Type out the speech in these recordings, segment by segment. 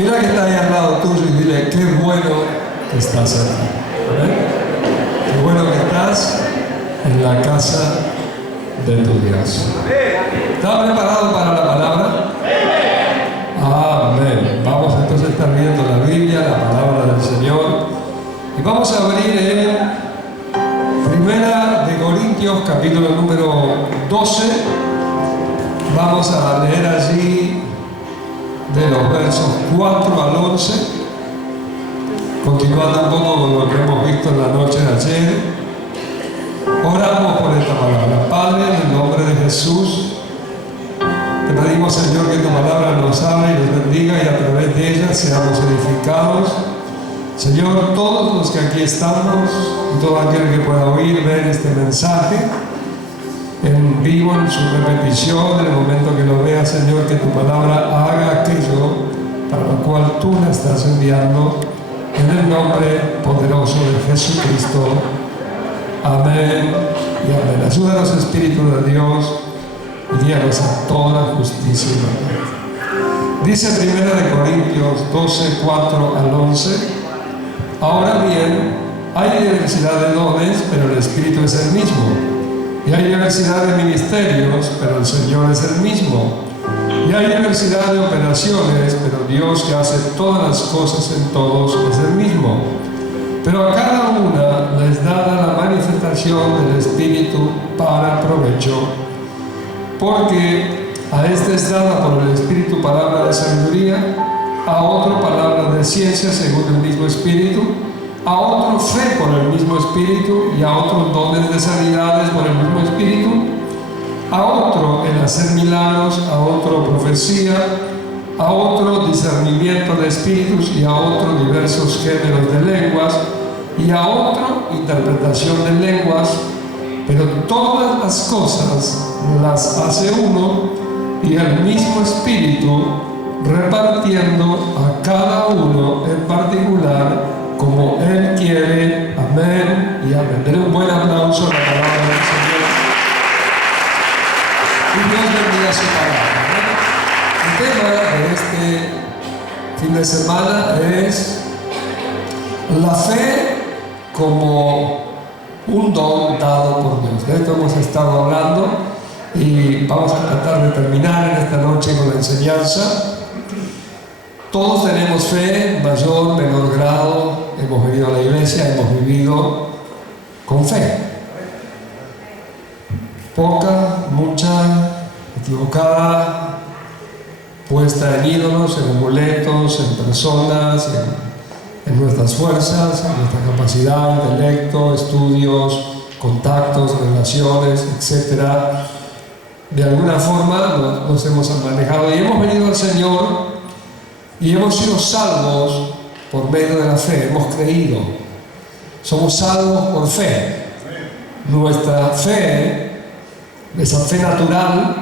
Mira que está ahí al lado tuyo y dile, qué bueno que estás aquí. Qué bueno que estás en la casa de tu Dios. ¿Estás preparado para la palabra? Amén. Vamos entonces a estar viendo la Biblia, la palabra del Señor. Y vamos a abrir en Primera de Corintios, capítulo número 12. Vamos a leer allí de los versos 4 al 11, continuando un poco con lo que hemos visto en la noche de ayer. Oramos por esta palabra. Padre, en el nombre de Jesús, te pedimos, Señor, que tu palabra nos hable y nos bendiga y a través de ella seamos edificados. Señor, todos los que aquí estamos y todo aquel que pueda oír, ver este mensaje en vivo, en su repetición, en el momento que lo vea, Señor, que tu palabra haga aquello para lo cual tú la estás enviando, en el nombre poderoso de Jesucristo. Amén y amén. Ayúdanos, Espíritu de Dios, y guíanos a toda justicia y verdad. Dice 1 Corintios 12, 4 al 11. Ahora bien, hay diversidad de dones, pero el Espíritu es el mismo. Y hay diversidad de ministerios, pero el Señor es el mismo. Y hay diversidad de operaciones, pero Dios, que hace todas las cosas en todos, es el mismo. Pero a cada una les da la manifestación del Espíritu para provecho. Porque a este es dada por el Espíritu palabra de sabiduría, a otro palabra de ciencia según el mismo Espíritu, a otro fe por el mismo Espíritu, y a otros dones de sanidades por el mismo Espíritu, a otro el hacer milagros, a otro profecía, a otro discernimiento de espíritus, y a otro diversos géneros de lenguas, y a otro interpretación de lenguas. Pero todas las cosas las hace uno, y el mismo Espíritu, repartiendo a cada uno en particular como Él quiere. Amén y amén. Denle un buen aplauso a la palabra del Señor. Y Dios bendiga su palabra. El tema de este fin de semana es la fe como un don dado por Dios. De esto hemos estado hablando y vamos a tratar de terminar en esta noche con la enseñanza. Todos tenemos fe, mayor, menor grado. Hemos venido a la iglesia, hemos vivido con fe. Poca, mucha, equivocada, puesta en ídolos, en amuletos, en personas, en nuestras fuerzas, en nuestra capacidad, intelecto, estudios, contactos, relaciones, etc. De alguna forma nos hemos manejado y hemos venido al Señor y hemos sido salvos por medio de la fe. Hemos creído. Somos salvos por fe. Nuestra fe, esa fe natural,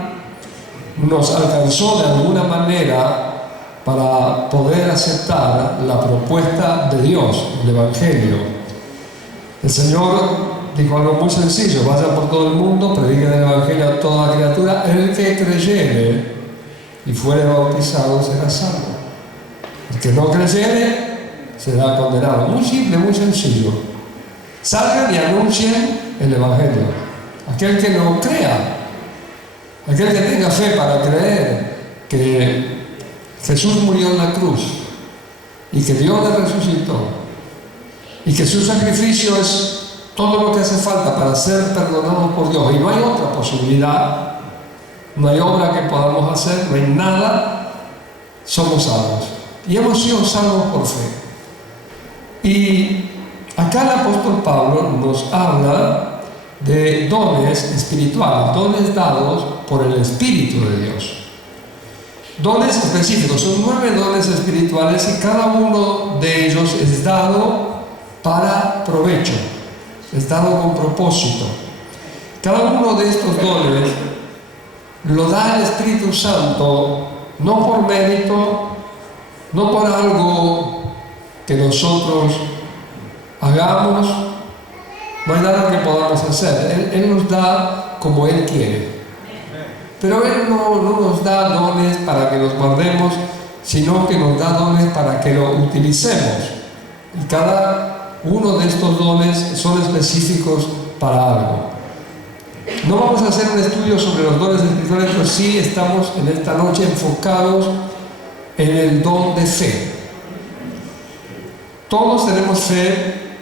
nos alcanzó de alguna manera para poder aceptar la propuesta de Dios, el Evangelio. El Señor dijo algo muy sencillo: vayan por todo el mundo, prediquen el Evangelio a toda criatura. El que creyere y fuere bautizado será salvo. El que no creyere será condenado. Muy simple, muy sencillo. Salgan y anuncien el Evangelio. Aquel que no crea, aquel que tenga fe para creer que Jesús murió en la cruz y que Dios le resucitó y que su sacrificio es todo lo que hace falta para ser perdonados por Dios, y no hay otra posibilidad, no hay obra que podamos hacer, no hay nada, somos salvos. Y hemos sido salvos por fe. Y acá el apóstol Pablo nos habla de dones espirituales, dones dados por el Espíritu de Dios. Dones específicos, son 9 dones espirituales y cada uno de ellos es dado para provecho, es dado con propósito. Cada uno de estos dones lo da el Espíritu Santo, no por mérito, no por algo que nosotros hagamos, no hay nada que podamos hacer. Él nos da como Él quiere. Pero Él no nos da dones para que los guardemos sino que nos da dones para que lo utilicemos. Y cada uno de estos dones son específicos para algo. No vamos a hacer un estudio sobre los dones espirituales, pero sí estamos en esta noche enfocados en el don de fe. Todos tenemos fe,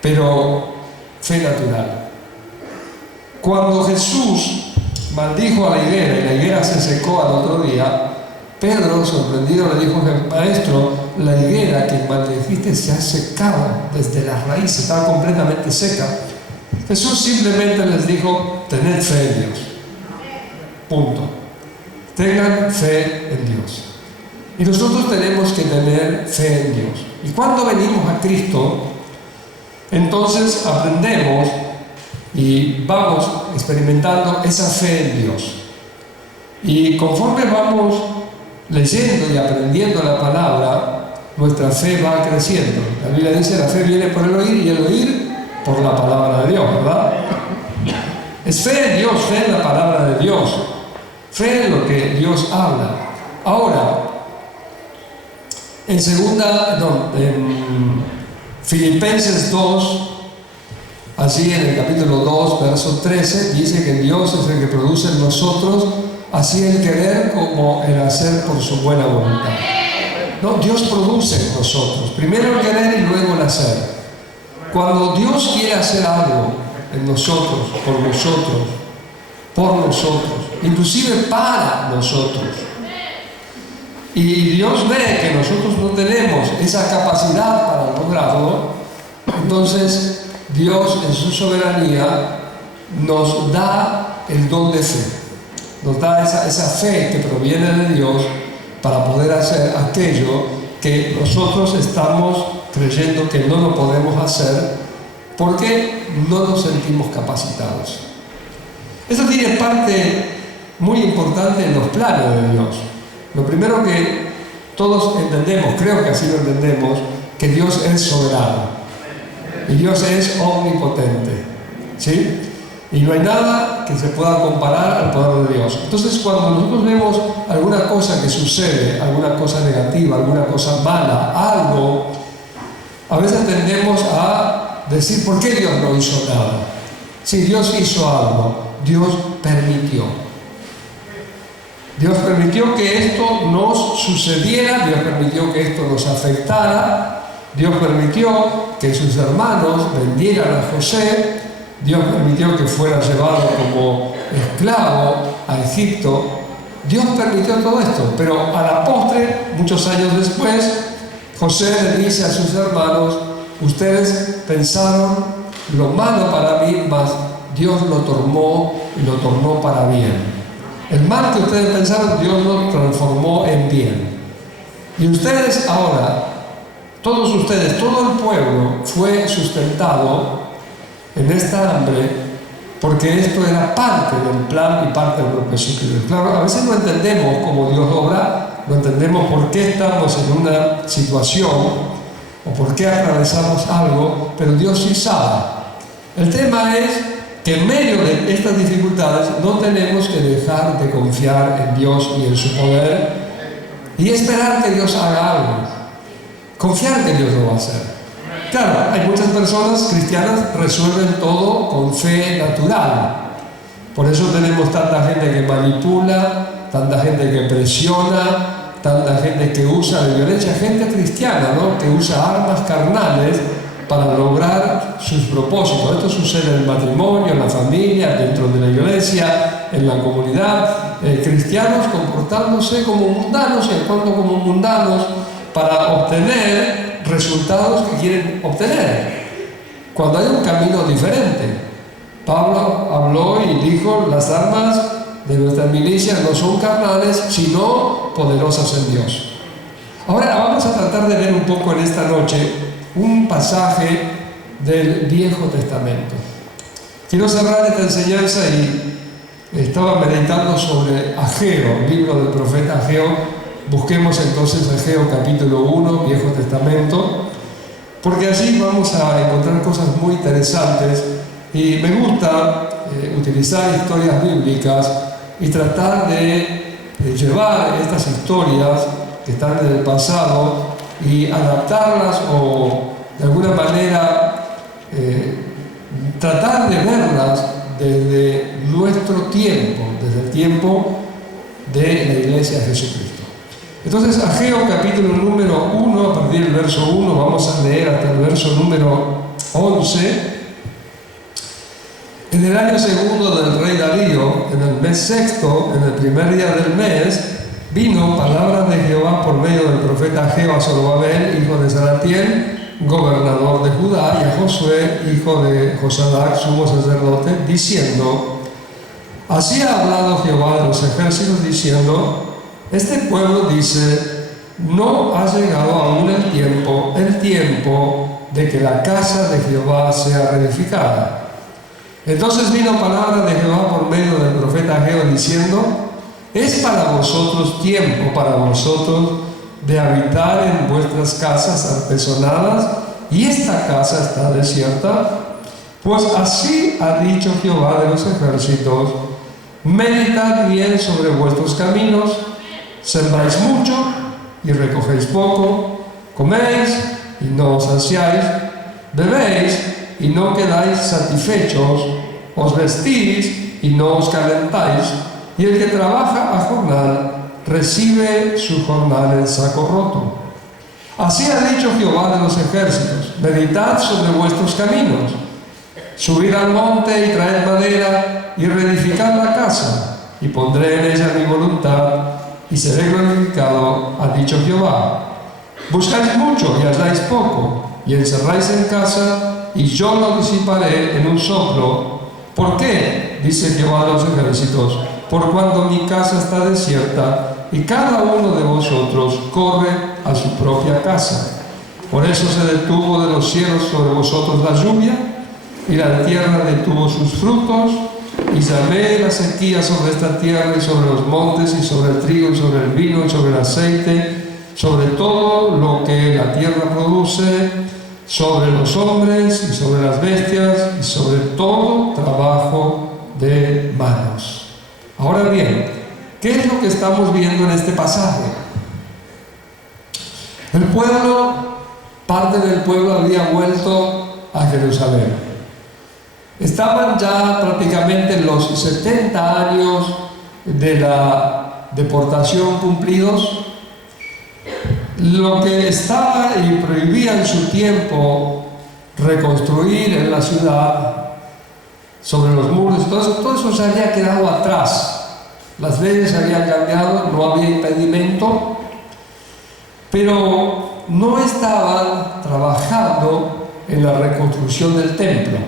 pero fe natural. Cuando Jesús maldijo a la higuera y la higuera se secó al otro día, Pedro, sorprendido, le dijo: Maestro, la higuera que maldijiste se ha secado desde las raíces, estaba completamente seca. Jesús simplemente les dijo: tened fe en Dios. Punto. Tengan fe en Dios. Y nosotros tenemos que tener fe en Dios. Y cuando venimos a Cristo, entonces aprendemos y vamos experimentando esa fe en Dios. Y conforme vamos leyendo y aprendiendo la palabra, nuestra fe va creciendo. La Biblia dice: la fe viene por el oír y el oír por la palabra de Dios, ¿verdad? Es fe en Dios, fe en la palabra de Dios, fe en lo que Dios habla. Ahora, en Filipenses 2, así en el capítulo 2, verso 13, dice que Dios es el que produce en nosotros así el querer como el hacer por su buena voluntad. No, Dios produce en nosotros, primero el querer y luego el hacer. Cuando Dios quiere hacer algo en nosotros, por nosotros, inclusive para nosotros, y Dios ve que nosotros no tenemos esa capacidad para lograrlo, entonces Dios en su soberanía nos da el don de fe, nos da esa fe que proviene de Dios para poder hacer aquello que nosotros estamos creyendo que no lo podemos hacer porque no nos sentimos capacitados. Eso tiene parte muy importante en los planes de Dios. Lo primero que todos entendemos, creo que así lo entendemos, que Dios es soberano y Dios es omnipotente, ¿sí? Y no hay nada que se pueda comparar al poder de Dios. Entonces, cuando nosotros vemos alguna cosa que sucede, alguna cosa negativa, alguna cosa mala, algo, a veces tendemos a decir: ¿por qué Dios no hizo nada? Si Dios hizo algo, Dios permitió. Dios permitió que esto nos sucediera, Dios permitió que esto nos afectara, Dios permitió que sus hermanos vendieran a José, Dios permitió que fuera llevado como esclavo a Egipto. Dios permitió todo esto, pero a la postre, muchos años después, José le dice a sus hermanos: ustedes pensaron lo malo para mí, mas Dios lo tornó para bien. El mal que ustedes pensaron, Dios lo transformó en bien. Y ustedes ahora, todos ustedes, todo el pueblo fue sustentado en esta hambre porque esto era parte del plan y parte del propósito de Dios. Claro, a veces no entendemos cómo Dios obra, no entendemos por qué estamos en una situación o por qué atravesamos algo, pero Dios sí sabe. El tema es que en medio de estas dificultades no tenemos que dejar de confiar en Dios y en su poder y esperar que Dios haga algo. Confiar que Dios lo va a hacer. Claro, hay muchas personas cristianas que resuelven todo con fe natural. Por eso tenemos tanta gente que manipula, tanta gente que presiona, tanta gente que usa de violencia, gente cristiana, ¿no?, que usa armas carnales para lograr sus propósitos. Esto sucede en el matrimonio, en la familia, dentro de la iglesia, en la comunidad. Cristianos comportándose como mundanos y actuando como mundanos para obtener resultados que quieren obtener, cuando hay un camino diferente. Pablo habló y dijo: las armas de nuestra milicia no son carnales, sino poderosas en Dios. Ahora vamos a tratar de ver un poco en esta noche un pasaje del Viejo Testamento. Quiero cerrar esta enseñanza y estaba meditando sobre Ageo, el libro del profeta Ageo. Busquemos entonces Ageo capítulo 1, Viejo Testamento, porque allí vamos a encontrar cosas muy interesantes y me gusta utilizar historias bíblicas y tratar de llevar estas historias que están en el pasado y adaptarlas o de alguna manera tratar de verlas desde nuestro tiempo, desde el tiempo de la Iglesia de Jesucristo. Entonces, Ageo capítulo número 1, a partir del verso 1, vamos a leer hasta el verso número 11. En el año segundo del rey Darío, en el mes sexto, en el primer día del mes, vino palabra de Jehová por medio del profeta Ageo a Zorobabel, hijo de Salatiel, gobernador de Judá, y a Josué, hijo de Josadac, sumo sacerdote, diciendo: así ha hablado Jehová de los ejércitos, diciendo: este pueblo dice, no ha llegado aún el tiempo de que la casa de Jehová sea reedificada. Entonces vino palabra de Jehová por medio del profeta Ageo, diciendo: es para vosotros tiempo, para vosotros, de habitar en vuestras casas artesonadas, y esta casa está desierta. Pues así ha dicho Jehová de los ejércitos: meditad bien sobre vuestros caminos, sembráis mucho y recogéis poco, coméis y no os saciáis, bebéis y no quedáis satisfechos, os vestís y no os calentáis, y el que trabaja a jornal recibe su jornal en saco roto. Así ha dicho Jehová de los ejércitos: meditad sobre vuestros caminos, subid al monte y traed madera y reedificad la casa, y pondré en ella mi voluntad y seré glorificado, ha dicho Jehová. Buscáis mucho y halláis poco, y encerráis en casa, y yo lo disiparé en un soplo. ¿Por qué? Dice Jehová de los ejércitos: por cuando mi casa está desierta, y cada uno de vosotros corre a su propia casa. Por eso se detuvo de los cielos sobre vosotros la lluvia, y la tierra detuvo sus frutos, y llamé la sequía sobre esta tierra y sobre los montes, y sobre el trigo, y sobre el vino, y sobre el aceite, sobre todo lo que la tierra produce, sobre los hombres y sobre las bestias, y sobre todo trabajo de manos. Ahora bien, ¿qué es lo que estamos viendo en este pasaje? El pueblo, parte del pueblo había vuelto a Jerusalén. Estaban ya prácticamente los 70 años de la deportación cumplidos. Lo que estaba y prohibía en su tiempo reconstruir en la ciudad, sobre los muros, todo eso se había quedado atrás. Las leyes habían cambiado, no había impedimento, pero no estaban trabajando en la reconstrucción del templo.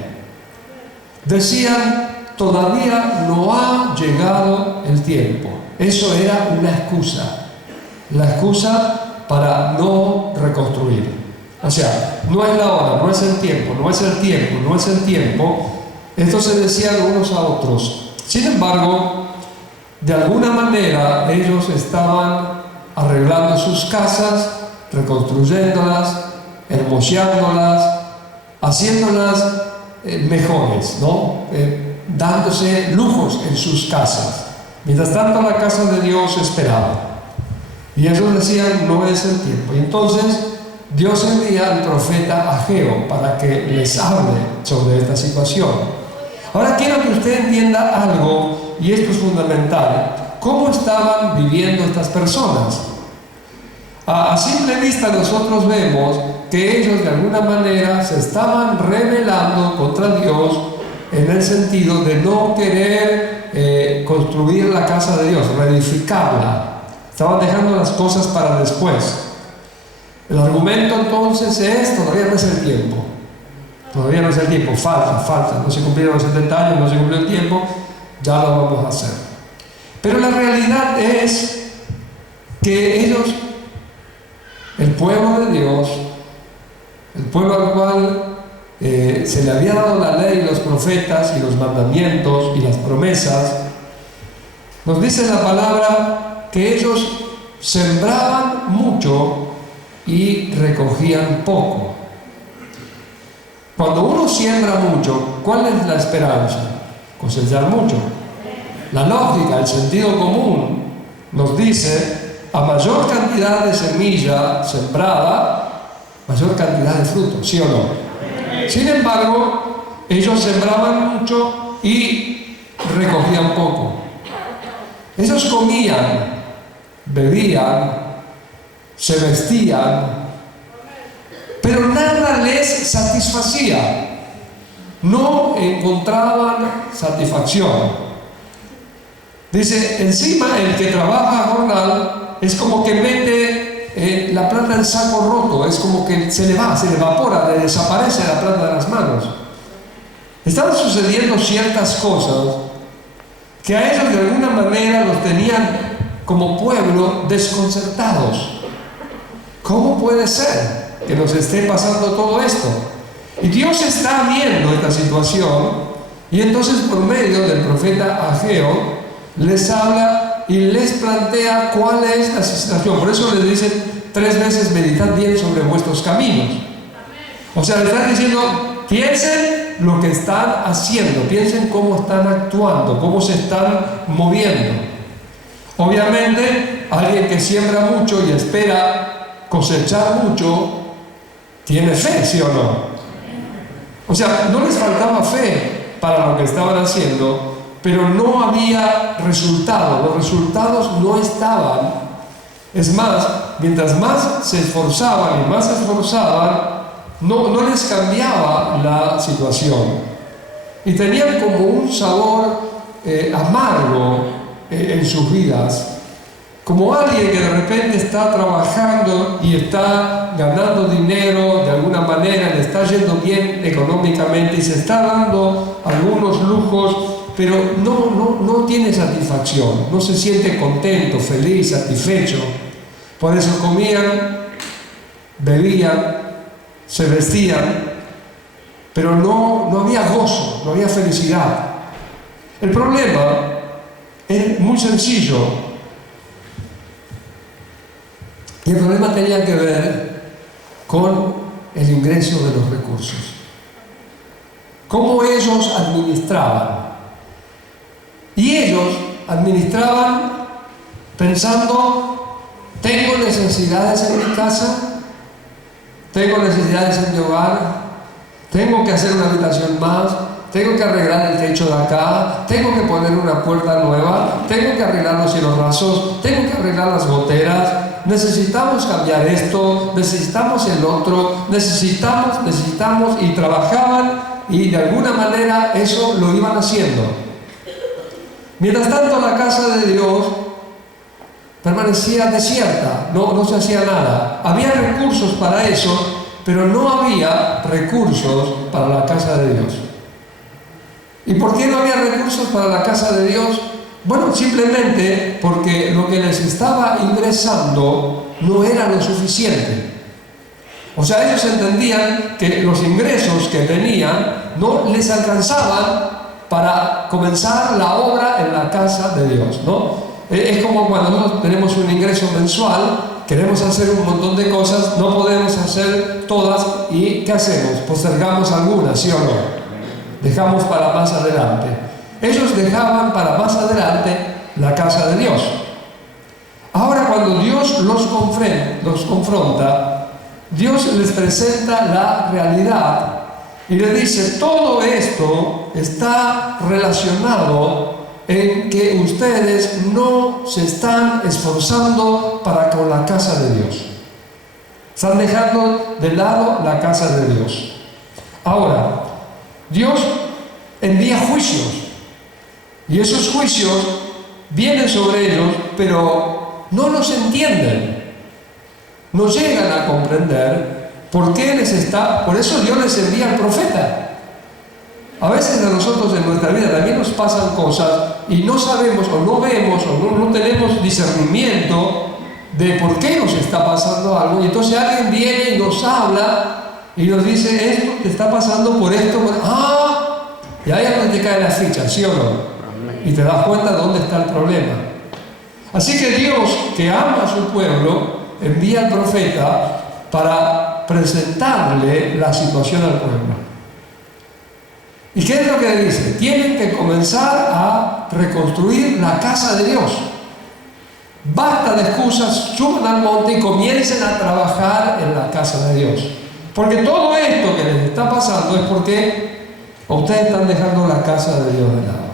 Decían: todavía no ha llegado el tiempo. Eso era una excusa, la excusa para no reconstruir. O sea, no es la hora, no es el tiempo, no es el tiempo, no es el tiempo. Esto se decían unos a otros. Sin embargo, de alguna manera ellos estaban arreglando sus casas, reconstruyéndolas, hermoseándolas, haciéndolas mejores, ¿no? Dándose lujos en sus casas. Mientras tanto, la casa de Dios esperaba. Y ellos decían: no es el tiempo. Y entonces Dios envía al profeta Ageo para que les hable sobre esta situación. Ahora quiero que usted entienda algo, y esto es fundamental: ¿cómo estaban viviendo estas personas? A simple vista nosotros vemos que ellos de alguna manera se estaban rebelando contra Dios, en el sentido de no querer construir la casa de Dios, reedificarla. Estaban dejando las cosas para después. El argumento entonces es: todavía no es el tiempo. Todavía no es el tiempo, falta. No se cumplieron los 70 años, no se cumplió el tiempo, ya lo vamos a hacer. Pero la realidad es que ellos, el pueblo de Dios, el pueblo al cual se le había dado la ley, los profetas y los mandamientos y las promesas, nos dice la palabra que ellos sembraban mucho y recogían poco. Cuando uno siembra mucho, ¿cuál es la esperanza? Cosechar mucho. La lógica, el sentido común nos dice a mayor cantidad de semilla sembrada, mayor cantidad de fruto, ¿sí o no? Sin embargo, ellos sembraban mucho y recogían poco. Ellos comían, bebían, se vestían, pero nada les satisfacía. No encontraban satisfacción. Dice, encima el que trabaja jornal es como que mete la plata en saco roto, es como que se le evapora, le desaparece la plata de las manos. Estaban sucediendo ciertas cosas que a ellos de alguna manera los tenían como pueblo desconcertados. ¿Cómo puede ser que nos esté pasando todo esto? Y Dios está viendo esta situación, y entonces por medio del profeta Ageo les habla y les plantea cuál es la situación. Por eso les dicen 3 veces: meditad bien sobre vuestros caminos. O sea, le están diciendo, piensen lo que están haciendo, piensen cómo están actuando, cómo se están moviendo. Obviamente, alguien que siembra mucho y espera cosechar mucho, tiene fe, ¿sí o no? O sea, no les faltaba fe para lo que estaban haciendo, pero no había resultado, los resultados no estaban. Es más, mientras más se esforzaban y más se esforzaban, no les cambiaba la situación. Y tenían como un sabor amargo en sus vidas. Como alguien que de repente está trabajando y está ganando dinero de alguna manera, le está yendo bien económicamente y se está dando algunos lujos, pero no tiene satisfacción, no se siente contento, feliz, satisfecho. Por eso comían, bebían, se vestían, pero no había gozo, no había felicidad. El problema es muy sencillo. Y el problema tenía que ver con el ingreso de los recursos. Cómo ellos administraban. Y ellos administraban pensando, tengo necesidades en mi casa, tengo necesidades en mi hogar, tengo que hacer una habitación más, tengo que arreglar el techo de acá, tengo que poner una puerta nueva, tengo que arreglar los cielos rasos, tengo que arreglar las goteras, necesitamos cambiar esto, necesitamos el otro, necesitamos, y trabajaban y de alguna manera eso lo iban haciendo. Mientras tanto, la casa de Dios permanecía desierta, no se hacía nada. Había recursos para eso, pero no había recursos para la casa de Dios. ¿Y por qué no había recursos para la casa de Dios? Bueno, simplemente porque lo que les estaba ingresando no era lo suficiente. O sea, ellos entendían que los ingresos que tenían no les alcanzaban para comenzar la obra en la casa de Dios, ¿no? Es como cuando nosotros tenemos un ingreso mensual, queremos hacer un montón de cosas, no podemos hacer todas, y ¿qué hacemos? Postergamos algunas, ¿sí o no? Dejamos para más adelante. Ellos dejaban para más adelante la casa de Dios. Ahora, cuando Dios los confronta, Dios les presenta la realidad y les dice: todo esto está relacionado en que ustedes no se están esforzando para con la casa de Dios. Están dejando de lado la casa de Dios. Ahora, Dios envía juicios, y esos juicios vienen sobre ellos, pero no los entienden, no llegan a comprender por qué por eso Dios les envía al profeta. A veces a nosotros en nuestra vida también nos pasan cosas y no sabemos o no vemos o no tenemos discernimiento de por qué nos está pasando algo, y entonces alguien viene y nos habla y nos dice: esto te está pasando por esto, y ahí es donde te cae la ficha, ¿sí o no? Y te das cuenta de dónde está el problema. Así que Dios, que ama a su pueblo, envía al profeta para presentarle la situación al pueblo. ¿Y qué es lo que le dice? Tienen que comenzar a reconstruir la casa de Dios. basta de excusas, suban al monte y comiencen a trabajar en la casa de Dios. Porque todo esto que les está pasando es porque ustedes están dejando la casa de Dios de lado.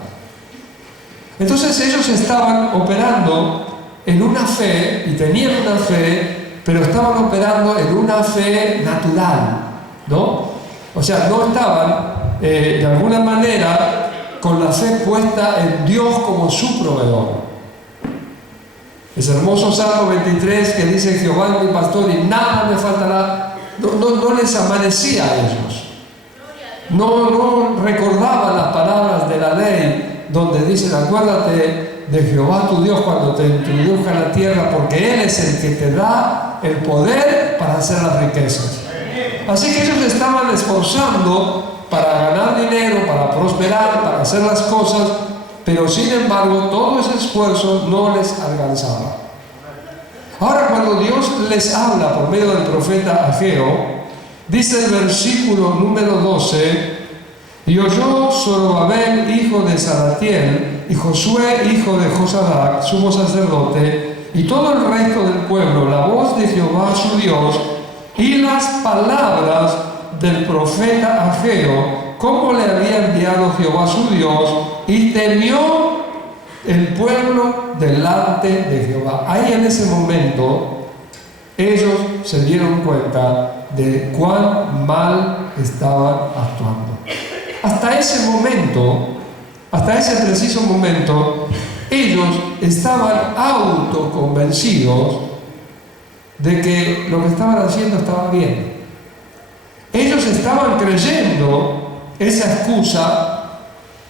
Entonces ellos estaban operando en una fe, y tenían una fe, pero estaban operando en una fe natural, ¿no? O sea, no estaban de alguna manera con la fe puesta en Dios como su proveedor. Ese hermoso Salmo 23 que dice: Jehová es mi pastor y nada me faltará. No les amanecía a ellos. No recordaban las palabras de la ley donde dicen: acuérdate de Jehová tu Dios cuando te introduzca en la tierra, porque Él es el que te da el poder para hacer las riquezas. Así que ellos estaban esforzando para ganar dinero, para prosperar, para hacer las cosas, pero sin embargo todo ese esfuerzo no les alcanzaba. Ahora, cuando Dios les habla por medio del profeta Ageo, dice el versículo número 12: y oyó Zorobabel, hijo de Salatiel, y Josué, hijo de Josadac, sumo sacerdote, y todo el resto del pueblo, la voz de Jehová su Dios, y las palabras del profeta Ageo, como le había enviado Jehová su Dios, y temió el pueblo delante de Jehová. Ahí en ese momento ellos se dieron cuenta de cuán mal estaban actuando. Hasta ese momento, hasta ese preciso momento, ellos estaban autoconvencidos de que lo que estaban haciendo estaba bien. Ellos estaban creyendo esa excusa,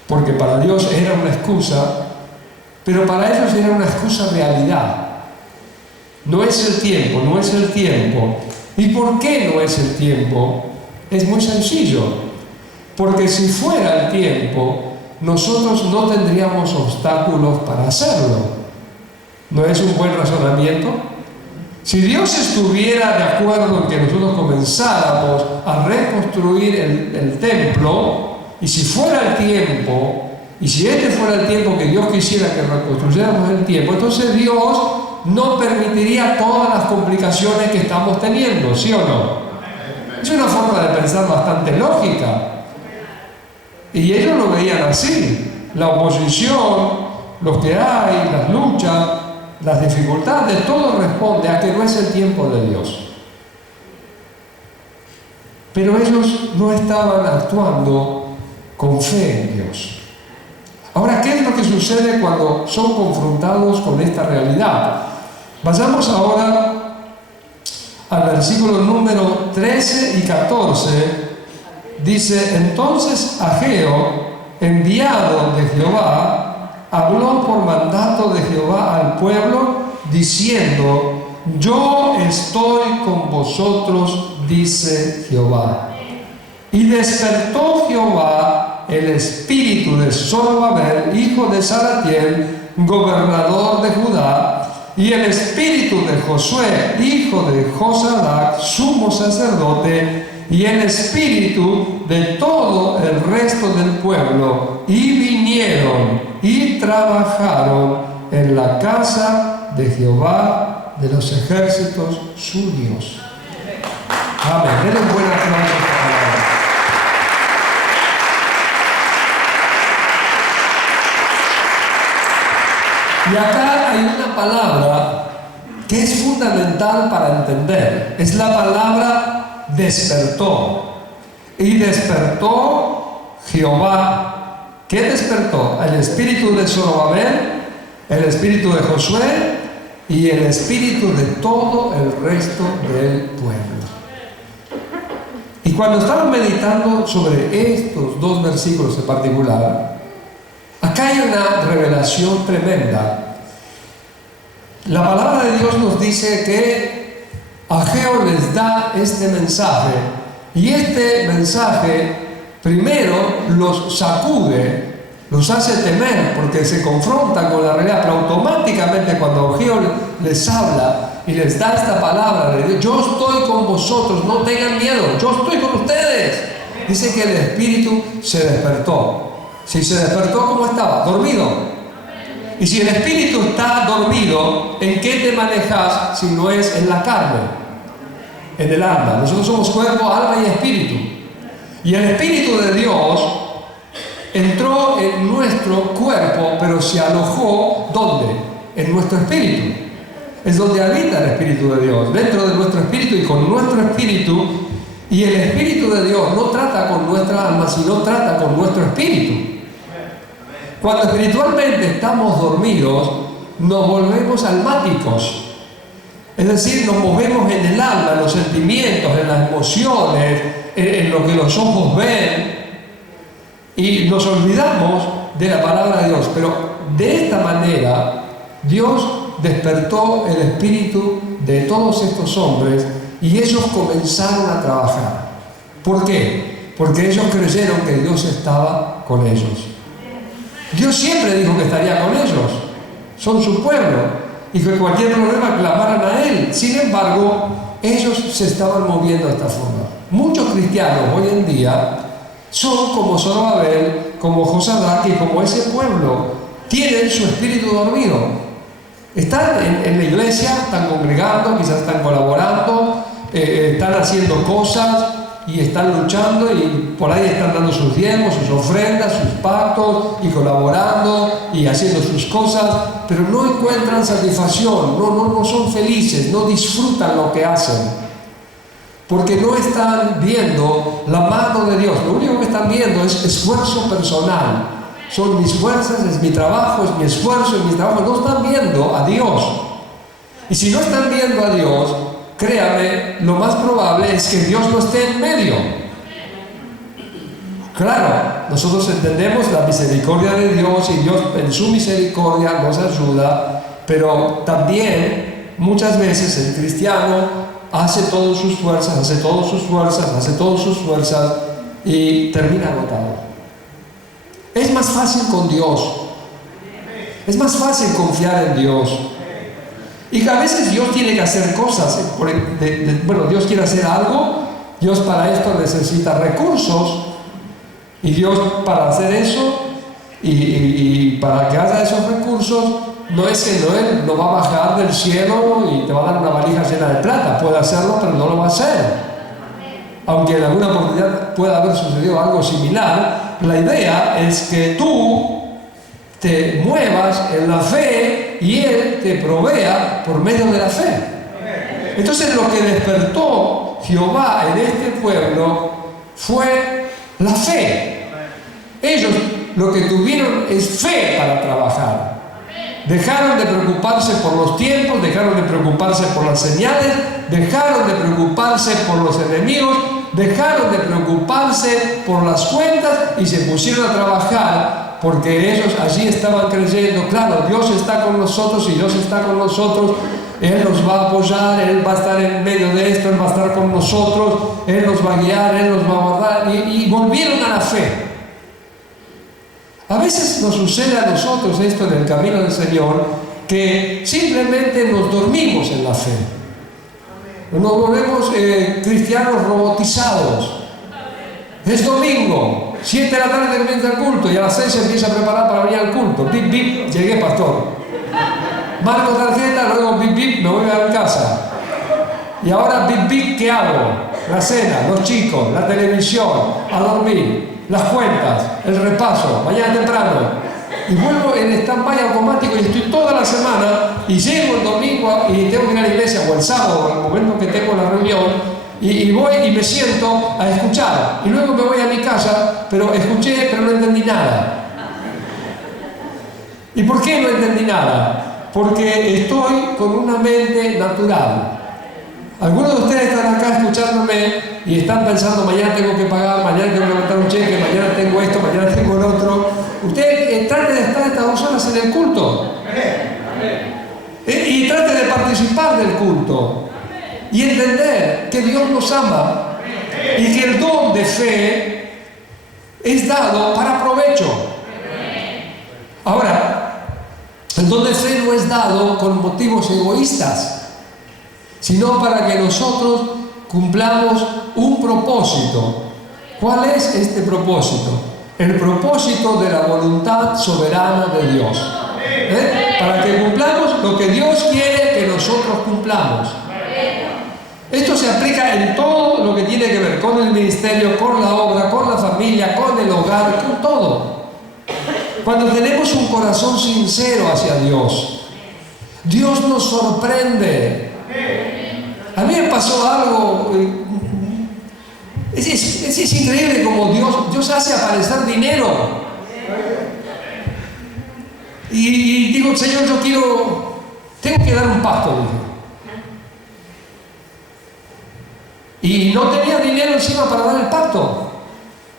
porque para Dios era una excusa, pero para ellos era una excusa realidad. No es el tiempo, no es el tiempo. ¿Y por qué no es el tiempo? Es muy sencillo. Porque si fuera el tiempo, nosotros no tendríamos obstáculos para hacerlo. ¿No es un buen razonamiento? Si Dios estuviera de acuerdo en que nosotros comenzáramos a reconstruir el templo, y si fuera el tiempo, y si este fuera el tiempo que Dios quisiera que reconstruyéramos el tiempo, entonces Dios no permitiría todas las complicaciones que estamos teniendo, ¿sí o no? Es una forma de pensar bastante lógica. Y ellos lo veían así. La oposición, los que hay, las luchas, las dificultades, todo responde a que no es el tiempo de Dios. Pero ellos no estaban actuando con fe en Dios. Ahora, ¿qué es lo que sucede cuando son confrontados con esta realidad? Vayamos ahora al versículo número 13 y 14. Dice: entonces Ageo, enviado de Jehová, habló por mandato de Jehová al pueblo, diciendo: yo estoy con vosotros, dice Jehová. Y despertó Jehová el espíritu de Zorobabel, hijo de Salatiel, gobernador de Judá, y el espíritu de Josué, hijo de Josadac, sumo sacerdote, y el espíritu de todo el resto del pueblo, y vinieron y trabajaron en la casa de Jehová de los ejércitos, su Dios. Amén. Denle un buen aplauso. Y acá hay una palabra que es fundamental para entender. Es la palabra despertó. Y despertó Jehová. ¿Qué despertó? El espíritu de Zorobabel, el espíritu de Josué y el espíritu de todo el resto del pueblo. Y cuando estamos meditando sobre estos dos versículos en particular, acá hay una revelación tremenda. La palabra de Dios nos dice que Ageo les da este mensaje, y este mensaje primero los sacude, los hace temer porque se confrontan con la realidad, pero automáticamente cuando Ageo les habla y les da esta palabra de Dios: yo estoy con vosotros, no tengan miedo, yo estoy con ustedes, dice que el espíritu se despertó. Si se despertó, ¿cómo estaba? Dormido. Y si el espíritu está dormido, ¿en qué te manejas si no es en la carne? En el alma. Nosotros somos cuerpo, alma y espíritu. Y el Espíritu de Dios entró en nuestro cuerpo, pero se alojó, ¿dónde? En nuestro espíritu. Es donde habita el Espíritu de Dios, dentro de nuestro espíritu y con nuestro espíritu. Y el Espíritu de Dios no trata con nuestra alma, sino trata con nuestro espíritu. Cuando espiritualmente estamos dormidos, nos volvemos almáticos. Es decir, nos movemos en el alma, en los sentimientos, en las emociones, en lo que los ojos ven, y nos olvidamos de la palabra de Dios. Pero de esta manera, Dios despertó el espíritu de todos estos hombres y ellos comenzaron a trabajar. ¿Por qué? Porque ellos creyeron que Dios estaba con ellos. Dios siempre dijo que estaría con ellos. Son su pueblo. Y que cualquier problema clamaran a Él. Sin embargo, ellos se estaban moviendo de esta forma. Muchos cristianos hoy en día son como Zorobabel, como Josadac y como ese pueblo. Tienen su espíritu dormido. Están en la iglesia, están congregando, quizás están colaborando, están haciendo cosas y están luchando y por ahí están dando sus diezmos, sus ofrendas, sus pactos y colaborando y haciendo sus cosas, pero no encuentran satisfacción, no son felices, no disfrutan lo que hacen, porque no están viendo la mano de Dios. Lo único que están viendo es esfuerzo personal. Son mis fuerzas, es mi trabajo, es mi esfuerzo, es mi trabajo. No están viendo a Dios. Y si no están viendo a Dios, créame, lo más probable es que Dios no esté en medio. Claro, nosotros entendemos la misericordia de Dios y Dios en su misericordia nos ayuda, pero también muchas veces el cristiano hace todas sus fuerzas y termina agotado. Es más fácil con Dios. Es más fácil confiar en Dios. Y que a veces Dios tiene que hacer cosas. Dios quiere hacer algo. Dios para esto necesita recursos. Y Dios para hacer eso y para que haya esos recursos, no es que Él no va a bajar del cielo y te va a dar una valija llena de plata. Puede hacerlo, pero no lo va a hacer. Aunque en alguna oportunidad pueda haber sucedido algo similar, la idea es que tú te muevas en la fe y Él te provea por medio de la fe. Entonces lo que despertó Jehová en este pueblo fue la fe. Ellos lo que tuvieron es fe para trabajar. Dejaron de preocuparse por los tiempos, dejaron de preocuparse por las señales, dejaron de preocuparse por los enemigos, dejaron de preocuparse por las cuentas y se pusieron a trabajar porque ellos allí estaban creyendo, claro, Dios está con nosotros y Dios está con nosotros, Él nos va a apoyar, Él va a estar en medio de esto, Él va a estar con nosotros, Él nos va a guiar, Él nos va a guardar y volvieron a la fe. A veces nos sucede a nosotros esto en el camino del Señor, que simplemente nos dormimos en la fe. Nos volvemos cristianos robotizados. Es domingo, 7 de la tarde comienza el culto y a las 6 se empieza a preparar para venir al culto. Bip, bip, llegué, pastor. Marco tarjeta, luego bip, bip, me voy a mi casa. Y ahora bip, bip, ¿qué hago? La cena, los chicos, la televisión, a dormir. Las cuentas, el repaso, mañana temprano. Y vuelvo en stand-by automático y estoy toda la semana y llego el domingo y tengo que ir a la iglesia o el sábado, en el momento que tengo la reunión, y voy y me siento a escuchar. Y luego me voy a mi casa, pero escuché, pero no entendí nada. ¿Y por qué no entendí nada? Porque estoy con una mente natural. Algunos de ustedes están acá escuchándome y están pensando, mañana tengo que pagar, mañana tengo que levantar un cheque, mañana tengo esto, mañana tengo el otro. Ustedes traten de estar estas 2 horas en el culto. Y traten de participar del culto. Y entender que Dios nos ama. Y que el don de fe es dado para provecho. Ahora, el don de fe no es dado con motivos egoístas, sino para que nosotros cumplamos un propósito. ¿Cuál es este propósito? El propósito de la voluntad soberana de Dios. Para que cumplamos lo que Dios quiere que nosotros cumplamos. Esto se aplica en todo lo que tiene que ver con el ministerio, con la obra, con la familia, con el hogar, con todo. Cuando tenemos un corazón sincero hacia Dios, Dios nos sorprende. A mí me pasó algo, es increíble como Dios hace aparecer dinero. Y digo, Señor, tengo que dar un pasto, dije. Y no tenía dinero encima para dar el pacto.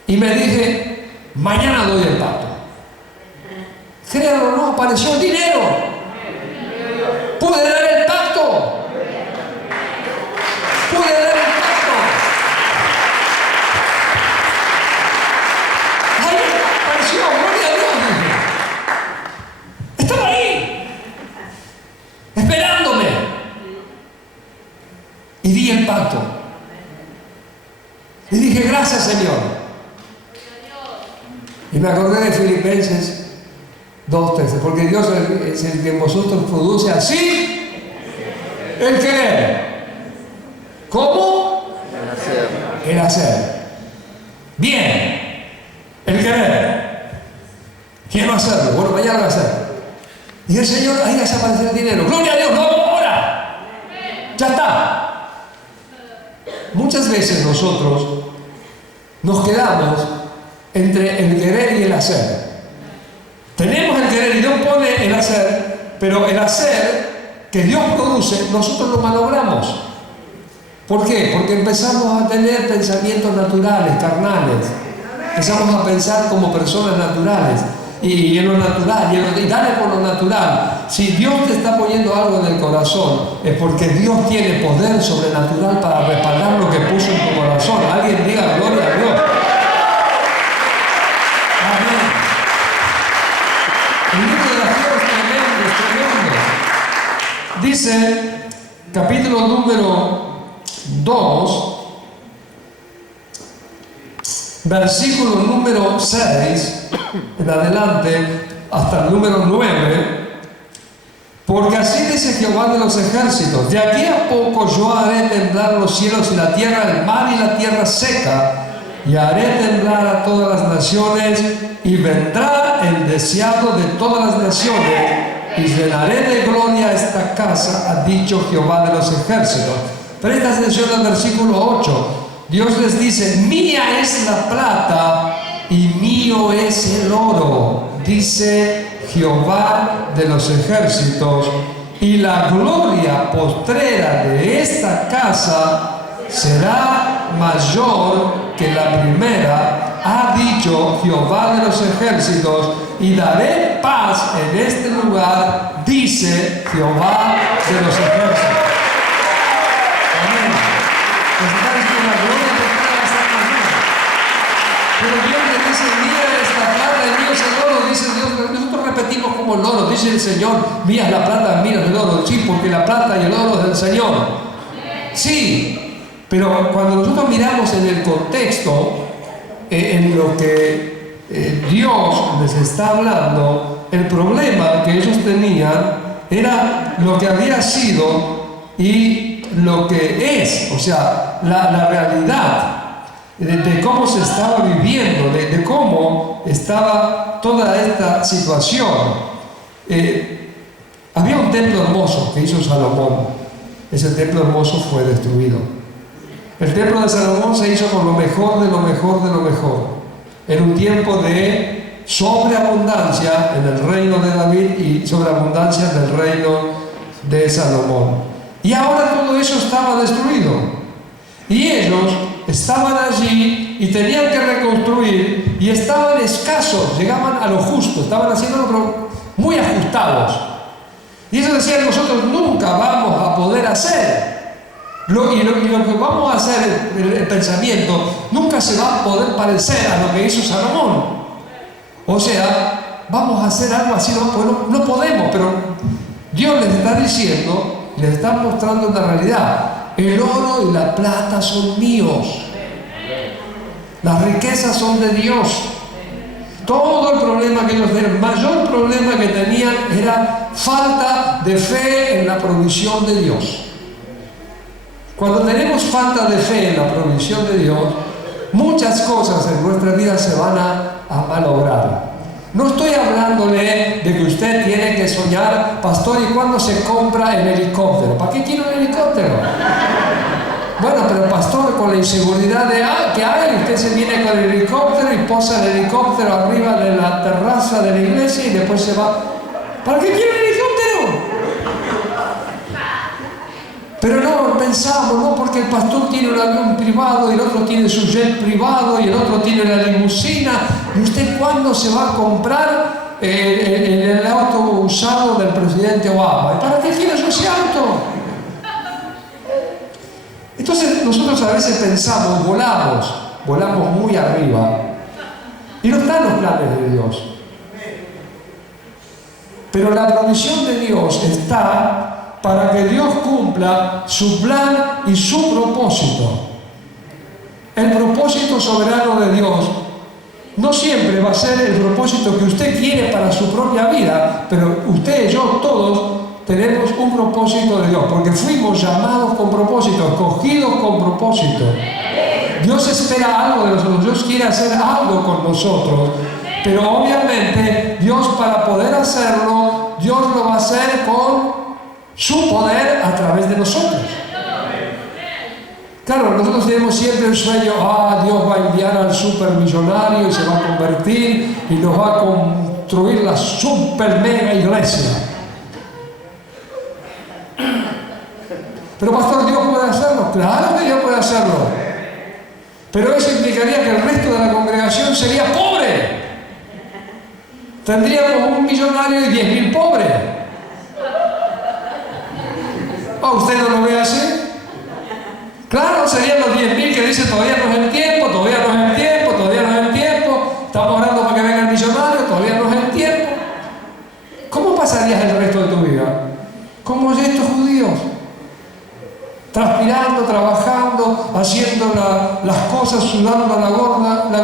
Y me dije, mañana doy el pacto. Créanlo o no, apareció el dinero. Pude dar el pacto. Pude dar el pacto. Ahí apareció, gloria a Dios, dije. Estaba ahí, esperándome. Y di el pacto. Y dije, gracias, Señor. Y me acordé de Filipenses 2:13, porque Dios es el que en vosotros produce así el querer. ¿Cómo? El hacer. Bien. El querer. Quiero hacerlo. Bueno, mañana lo voy a hacer. Y el Señor, ahí hace aparecer el dinero. Gloria a Dios, no, ahora. Ya está. Muchas veces nosotros nos quedamos entre el querer y el hacer. Tenemos el querer y Dios pone el hacer, pero el hacer que Dios produce, nosotros lo malogramos. ¿Por qué? Porque empezamos a tener pensamientos naturales, carnales. Empezamos a pensar como personas naturales. Y en lo natural, y dale por lo natural. Si Dios te está poniendo algo en el corazón, es porque Dios tiene poder sobrenatural para respaldar lo que puso en tu corazón. Alguien diga gloria a Dios. Amén. El libro de la fe es tremendo, es tremendo. Dice, capítulo número 2, versículo número 6 en adelante hasta el número 9, porque así dice Jehová de los ejércitos: de aquí a poco yo haré temblar los cielos y la tierra, el mar y la tierra seca, y haré temblar a todas las naciones, y vendrá el deseado de todas las naciones, y llenaré de gloria esta casa, ha dicho Jehová de los ejércitos. Presta atención al versículo 8. Dios les dice: mía es la plata y mío es el oro, dice Jehová de los ejércitos, y la gloria postrera de esta casa será mayor que la primera, ha dicho Jehová de los ejércitos, y daré paz en este lugar, dice Jehová de los ejércitos. Amén. Pero Dios le dice: mía es la plata y mío es el oro, dice Dios. Nosotros repetimos como el oro, dice el Señor: mía es la plata, mía es el oro. Sí, porque la plata y el oro es del Señor. Sí, pero cuando nosotros miramos en el contexto, en lo que Dios les está hablando, el problema que ellos tenían era lo que había sido y lo que es, o sea, la realidad. De cómo se estaba viviendo, de cómo estaba toda esta situación. Había un templo hermoso que hizo Salomón. Ese templo hermoso fue destruido. El templo de Salomón se hizo con lo mejor de lo mejor de lo mejor, en un tiempo de sobreabundancia en el reino de David y sobreabundancia en el reino de Salomón. Y ahora todo eso estaba destruido. Y ellos estaban allí y tenían que reconstruir, y estaban escasos, llegaban a lo justo, estaban haciéndolo pero muy ajustados. Y ellos decían: nosotros nunca vamos a poder hacer. Y lo que vamos a hacer, el pensamiento, nunca se va a poder parecer a lo que hizo Salomón. O sea, vamos a hacer algo así, no podemos, pero Dios les está diciendo, les está mostrando una realidad. El oro y la plata son míos. Las riquezas son de Dios. Todo el problema que ellos tenían, el mayor problema que tenían era falta de fe en la provisión de Dios. Cuando tenemos falta de fe en la provisión de Dios, muchas cosas en nuestra vida se van a malograr. No estoy hablándole de que usted tiene que soñar, pastor, ¿y cuándo se compra el helicóptero? ¿Para qué quiere un helicóptero? Bueno, pero pastor, con la inseguridad que hay, usted se viene con el helicóptero y posa el helicóptero arriba de la terraza de la iglesia y después se va. ¿Para qué quiere el helicóptero? Pero no pensamos, no, porque el pastor tiene un avión privado y el otro tiene su jet privado y el otro tiene la limusina. ¿Y usted cuándo se va a comprar el auto usado del presidente Obama? ¿Y para qué quiere yo ese auto? Entonces nosotros a veces pensamos, volamos muy arriba y no están los planes de Dios. Pero la provisión de Dios está para que Dios cumpla su plan y su propósito. El propósito soberano de Dios no siempre va a ser el propósito que usted quiere para su propia vida, pero usted y yo todos tenemos un propósito de Dios, porque fuimos llamados con propósito, escogidos con propósito. Dios espera algo de nosotros, Dios quiere hacer algo con nosotros, pero obviamente Dios, para poder hacerlo, Dios lo va a hacer con su poder a través de nosotros. Claro, nosotros tenemos siempre el sueño, Dios va a enviar al supermillonario y se va a convertir y nos va a construir la super mega iglesia. Pero pastor, ¿Dios puede hacerlo? Claro que Dios puede hacerlo. Pero eso implicaría que el resto de la congregación sería pobre. Tendríamos un millonario y 10.000 pobres. ¿Usted no lo ve así? Claro, serían los 10.000 que dicen todavía no es el tiempo, todavía no es el tiempo, todavía no es el tiempo, estamos orando para que venga el millonario, todavía no es el tiempo. ¿Cómo pasarías el resto de tu vida? Como estos judíos, transpirando, trabajando, haciendo las cosas, sudando la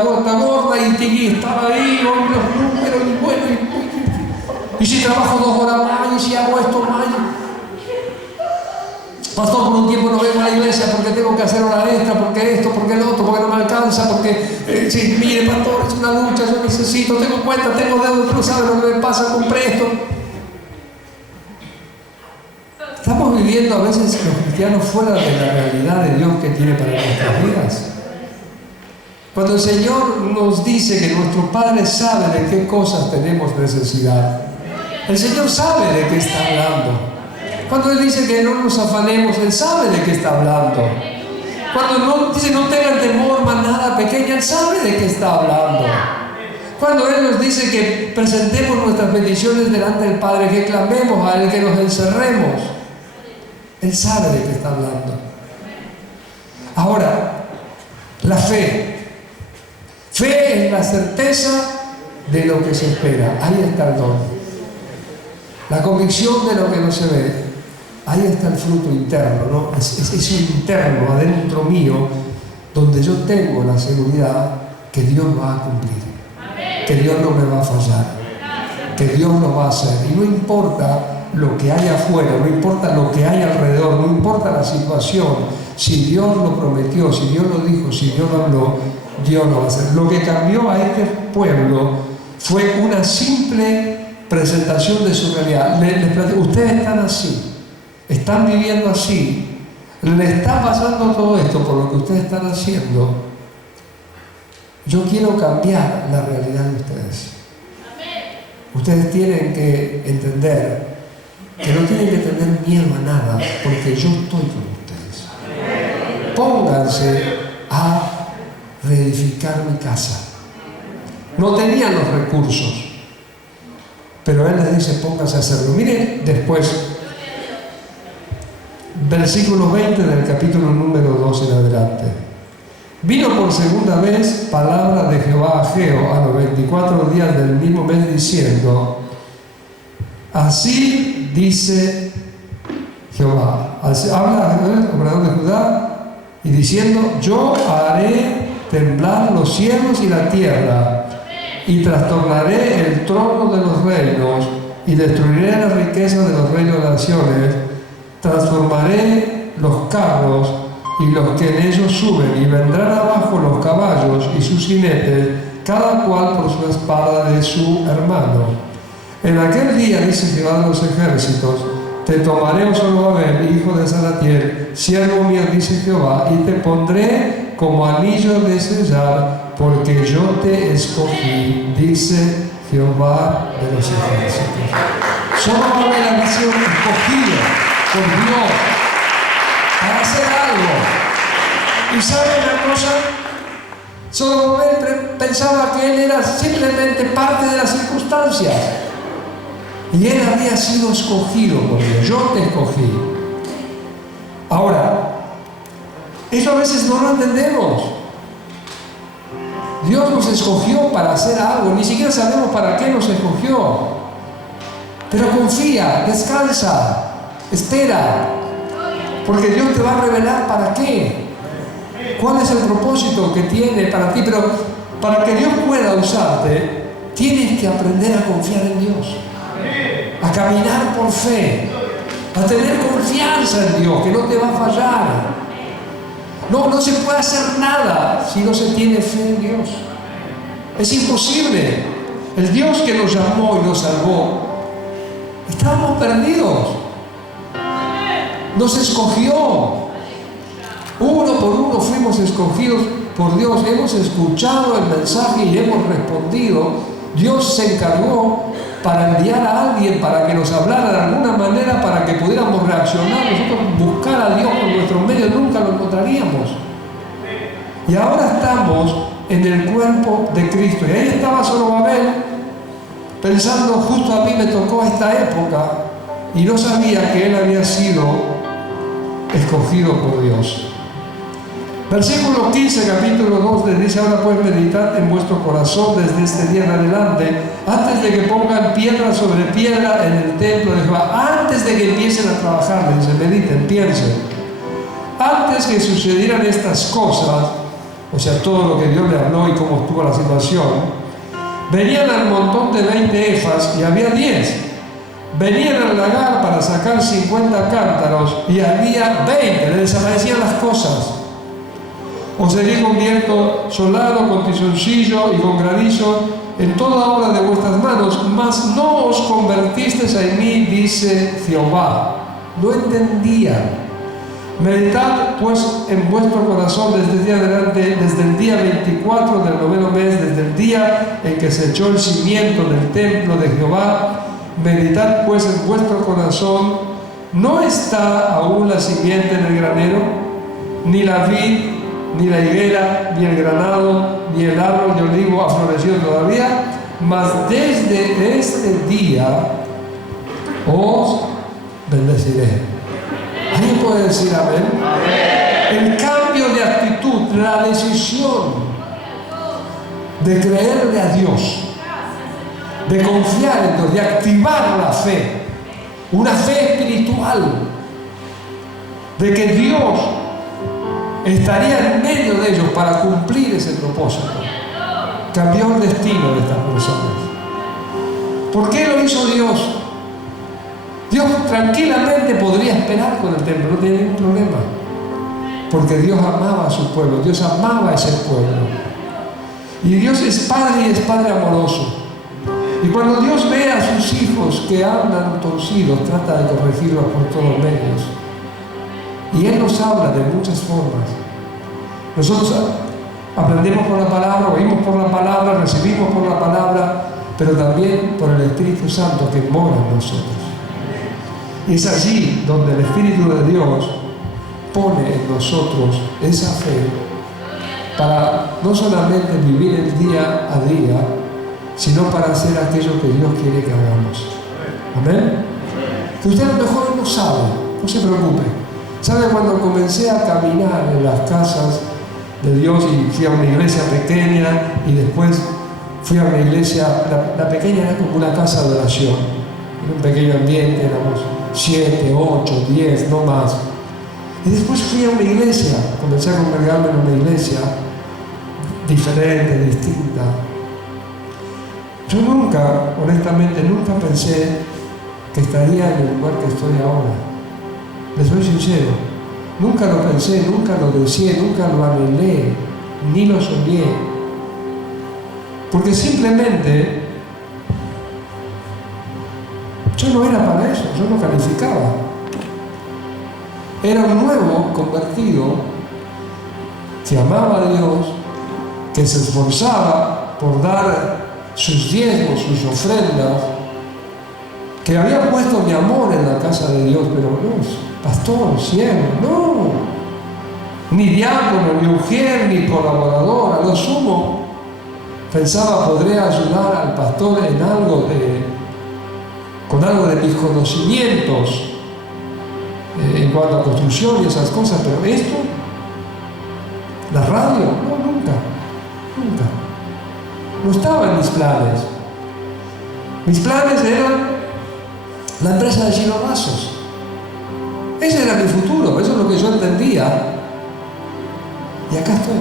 gota gorda y estar ahí, los números y bueno, y si trabajo 2 horas más, y si hago esto más. Pastor, por un tiempo no vengo a la iglesia porque tengo que hacer hora extra, porque esto, porque lo otro, porque no me alcanza, porque, sí, mire, pastor, es una lucha, yo necesito, tengo cuenta, tengo deuda, tú no sabes lo que me pasa, compré esto. Estamos viviendo a veces los cristianos fuera de la realidad de Dios que tiene para nuestras vidas. Cuando el Señor nos dice que nuestro Padre sabe de qué cosas tenemos necesidad, el Señor sabe de qué está hablando. Cuando Él dice que no nos afanemos, Él sabe de qué está hablando. Cuando dice no tengan temor, manada pequeña, Él sabe de qué está hablando. Cuando Él nos dice que presentemos nuestras peticiones delante del Padre, que clamemos a Él, que nos encerremos, Él sabe de qué está hablando. Ahora, la fe. Fe es la certeza de lo que se espera. Ahí está el don. La convicción de lo que no se ve. Ahí está el fruto interno, ¿no? Es interno, adentro mío, donde yo tengo la seguridad que Dios va a cumplir, que Dios no me va a fallar, que Dios lo va a hacer. Y no importa lo que hay afuera, no importa lo que hay alrededor, no importa la situación, si Dios lo prometió, si Dios lo dijo, si Dios lo habló, Dios lo va a hacer. Lo que cambió a este pueblo fue una simple presentación de su realidad. Les platico, ustedes están así. Están viviendo así, le está pasando todo esto por lo que ustedes están haciendo. Yo quiero cambiar la realidad de ustedes. Ustedes tienen que entender que no tienen que tener miedo a nada, porque yo estoy con ustedes. Pónganse a reedificar mi casa. No tenían los recursos, pero Él les dice pónganse a hacerlo. Miren después versículo 20 del capítulo número 2 en adelante. Vino por segunda vez palabra de Jehová a Ageo a los 24 días del mismo mes diciendo: así dice Jehová. Habla el gobernador de Judá y diciendo: yo haré temblar los cielos y la tierra y trastornaré el trono de los reinos y destruiré la riqueza de los reinos de naciones, transformaré los carros y los que en ellos suben, y vendrán abajo los caballos y sus jinetes, cada cual por su espada de su hermano. En aquel día, dice Jehová de los ejércitos, te tomaré, oh Zorobabel, hijo de Salatiel, siervo mío, dice Jehová, y te pondré como anillo de sellar, porque yo te escogí, dice Jehová de los ejércitos. Zorobabel había sido escogido por Dios para hacer algo. ¿Y saben una cosa? Zorobabel pensaba que él era simplemente parte de las circunstancias. Y él había sido escogido por Dios. Yo te escogí. Ahora, eso a veces no lo entendemos. Dios nos escogió para hacer algo. Ni siquiera sabemos para qué nos escogió. Pero confía, descansa, espera. Porque Dios te va a revelar para qué. ¿Cuál es el propósito que tiene para ti? Pero para que Dios pueda usarte, tienes que aprender a confiar en Dios. A caminar por fe, a tener confianza en Dios, que no te va a fallar. No se puede hacer nada si no se tiene fe en Dios. Es imposible. El Dios que nos llamó y nos salvó, estábamos perdidos. Nos escogió. Uno por uno fuimos escogidos por Dios. Hemos escuchado el mensaje y hemos respondido. Dios se encargó para enviar a alguien para que nos hablara de alguna manera, para que pudiéramos reaccionar. Nosotros buscar a Dios por nuestros medios nunca lo encontraríamos. Y ahora estamos en el cuerpo de Cristo. Y ahí estaba Zorobabel pensando, justo a mí me tocó esta época, y no sabía que él había sido escogido por Dios. Versículo 15, capítulo 2, les dice: ahora pues meditad en vuestro corazón desde este día en adelante, antes de que pongan piedra sobre piedra en el templo de Jehová. Antes de que empiecen a trabajar, les dice, mediten, piensen. Antes que sucedieran estas cosas, o sea, todo lo que Dios le habló y cómo estuvo la situación, venían al montón de 20 efas y había 10. Venían al lagar para sacar 50 cántaros y había 20. Le desaparecían las cosas. Os sería convierto solado con tizoncillo y con granizo en toda obra de vuestras manos, mas no os convertisteis en mí, dice Jehová. No entendían. Meditad pues en vuestro corazón desde el día adelante, desde el día 24 del 9º mes, desde el día en que se echó el cimiento del templo de Jehová. Meditad pues en vuestro corazón, ¿no está aún la simiente en el granero? Ni la vid, ni la higuera, ni el granado, ni el árbol de olivo ha florecido todavía, mas desde este día os bendeciré. ¿Alguien puede decir amén? El cambio de actitud, la decisión de creerle a Dios, de confiar en Dios, de activar la fe, una fe espiritual, de que Dios estaría en medio de ellos para cumplir ese propósito. Cambió el destino de estas personas. ¿Por qué lo hizo Dios? Dios tranquilamente podría esperar con el templo, no tenía ningún problema. Porque Dios amaba a su pueblo, Dios amaba a ese pueblo. Y Dios es Padre y es Padre amoroso. Y cuando Dios ve a sus hijos que andan torcidos, trata de corregirlos por todos medios. Y Él nos habla de muchas formas. Nosotros aprendemos por la palabra, oímos por la palabra, recibimos por la palabra, pero también por el Espíritu Santo que mora en nosotros. Y es allí donde el Espíritu de Dios pone en nosotros esa fe para no solamente vivir el día a día, sino para hacer aquello que Dios quiere que hagamos. Amén. Que usted a lo mejor no sabe, no se preocupe. ¿Sabe? Cuando comencé a caminar en las casas de Dios y fui a una iglesia pequeña y después fui a una iglesia, la pequeña era como una casa de oración, en un pequeño ambiente, éramos 7, 8, 10, no más. Y después fui a una iglesia, comencé a congregarme en una iglesia diferente, distinta. Yo nunca, honestamente, nunca pensé que estaría en el lugar que estoy ahora. Les soy sincero. Nunca lo pensé, nunca lo deseé, nunca lo anhelé, ni lo soñé. Porque simplemente yo no era para eso, yo no calificaba. Era un nuevo convertido que amaba a Dios, que se esforzaba por dar sus diezmos, sus ofrendas, que había puesto mi amor en la casa de Dios, pero no, pastor, siervo, no, ni diácono, ni mujer, ni colaborador. A lo sumo pensaba podría ayudar al pastor en algo con algo de mis conocimientos en cuanto a construcción y esas cosas, pero esto, la radio, no, nunca. No estaba en mis planes. Mis planes eran la empresa de Gino Rasos. Ese era mi futuro, eso es lo que yo entendía. Y acá estoy.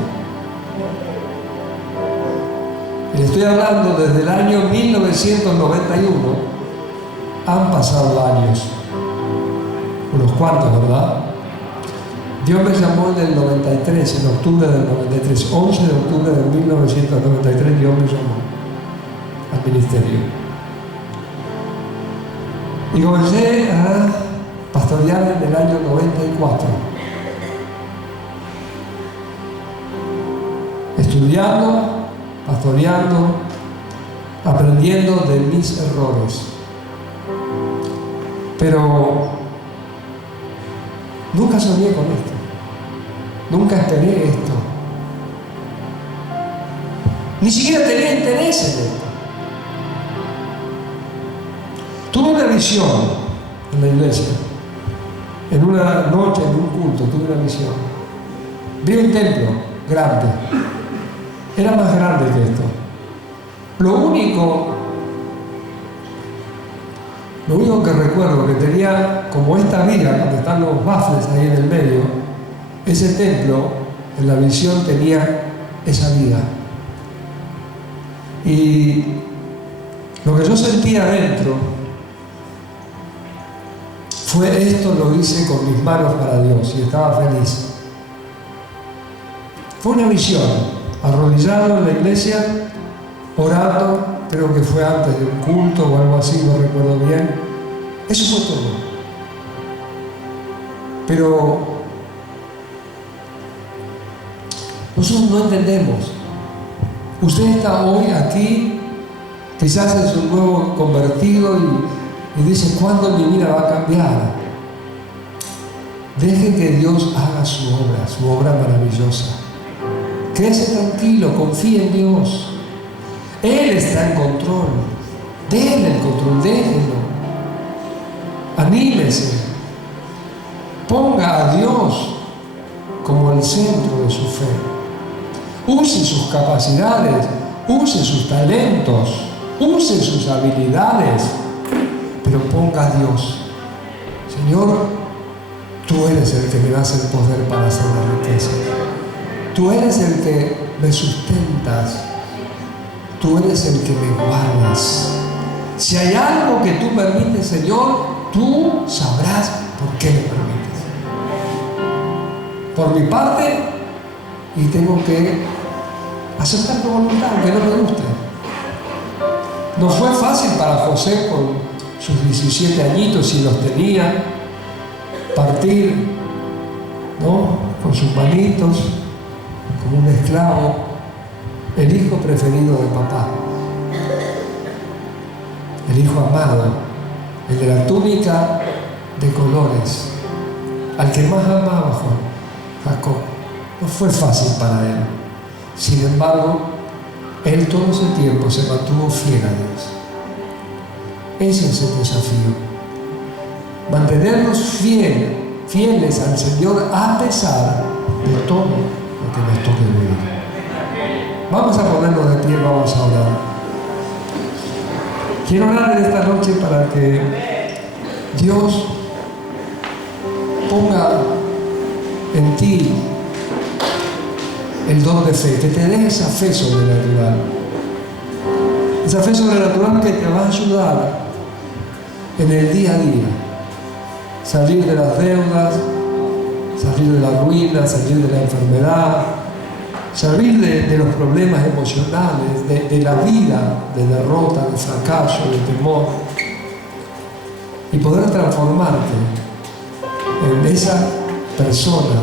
Y le estoy hablando desde el año 1991. Han pasado años. Unos cuantos, ¿verdad? Dios me llamó en el 93, en octubre del 93, 11 de octubre de 1993, Dios me llamó al ministerio. Y comencé a pastorear en el año 94. Estudiando, pastoreando, aprendiendo de mis errores. Pero nunca soñé con esto. Nunca esperé esto. Ni siquiera tenía interés en esto. Tuve una visión en la iglesia. En una noche, en un culto, tuve una visión. Vi un templo grande. Era más grande que esto. Lo único que recuerdo que tenía como esta viga, donde están los baffles ahí en el medio, ese templo, en la visión tenía esa viga. Y lo que yo sentía adentro fue esto, lo hice con mis manos para Dios y estaba feliz. Fue una visión, arrodillado en la iglesia, orando, creo que fue antes de un culto o algo así, no recuerdo bien. Eso fue todo. Pero nosotros no entendemos. Usted está hoy aquí, quizás es un nuevo convertido y dice, ¿cuándo mi vida va a cambiar? Deje que Dios haga su obra maravillosa. Quédese tranquilo, confíe en Dios. Él está en control. Déle el control, déjelo. Anímese. Ponga a Dios como el centro de su fe. Use sus capacidades, use sus talentos, use sus habilidades, pero ponga a Dios. Señor, tú eres el que me das el poder para hacer la riqueza. Tú eres el que me sustentas. Tú eres el que me guardas. Si hay algo que tú permites, Señor, tú sabrás por qué me permites. Por mi parte, y tengo que aceptar tu voluntad, aunque no me guste. No fue fácil para José con sus 17 añitos, si los tenía, partir, ¿no?, con sus manitos, como un esclavo, el hijo preferido de papá, el hijo amado, el de la túnica de colores, al que más amaba Jacob. No fue fácil para él. Sin embargo, él todo ese tiempo se mantuvo fiel a Dios. Ese es el desafío. Mantenernos fieles al Señor a pesar de todo lo que nos toque vivir. Vamos a ponernos de pie, vamos a orar. Quiero orar en esta noche para que Dios ponga en ti el don de fe, que te dé esa fe sobrenatural. Esa fe sobrenatural que te va a ayudar en el día a día. Salir de las deudas, salir de la ruina, salir de la enfermedad, salir de los problemas emocionales, de la vida, de derrota, de fracaso, de temor, y poder transformarte en esa persona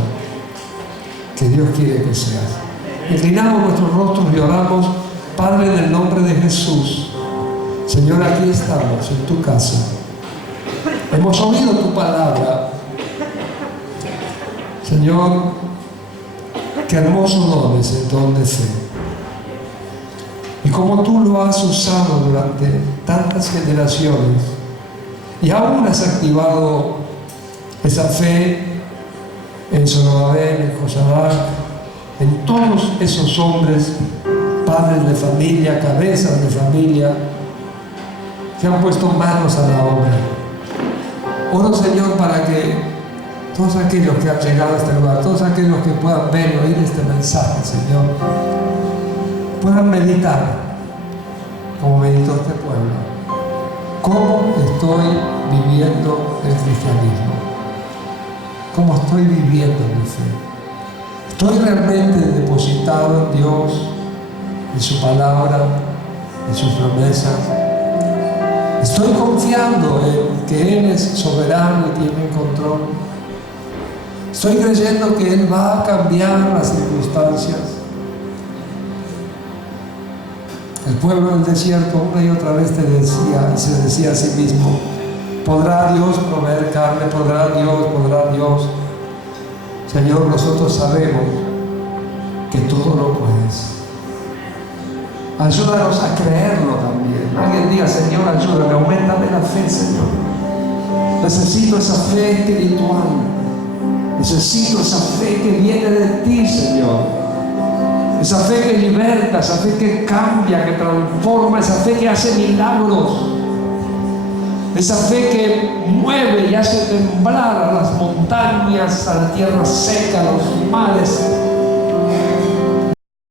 que Dios quiere que seas. Inclinamos nuestros rostros y oramos. Padre, en el nombre de Jesús, Señor, aquí estamos en tu casa. Hemos oído tu palabra. Señor, qué hermoso don es el don de fe. Y como tú lo has usado durante tantas generaciones, y aún has activado esa fe en Zorobabel, en Josadac, en todos esos hombres, padres de familia, cabezas de familia, que han puesto manos a la obra. Oro, Señor, para que todos aquellos que han llegado a este lugar, todos aquellos que puedan ver y oír este mensaje, Señor, puedan meditar como meditó este pueblo. ¿Cómo estoy viviendo el cristianismo? ¿Cómo estoy viviendo mi fe? ¿Estoy realmente depositado en Dios, en su palabra, en sus promesas? ¿Estoy confiando en que Él es soberano y tiene el control? ¿Estoy creyendo que Él va a cambiar las circunstancias? El pueblo del desierto una y otra vez se decía a sí mismo: ¿podrá Dios proveer carne? ¿Podrá Dios? Señor, nosotros sabemos que todo lo puedes. Ayúdanos a creerlo también. Alguien diga: Señor, ayúdame, auméntame la fe, Señor. Necesito esa fe espiritual. Necesito esa fe que viene de ti, Señor. Esa fe que liberta, esa fe que cambia, que transforma, esa fe que hace milagros. Esa fe que mueve y hace temblar a las montañas, a la tierra seca, a los mares.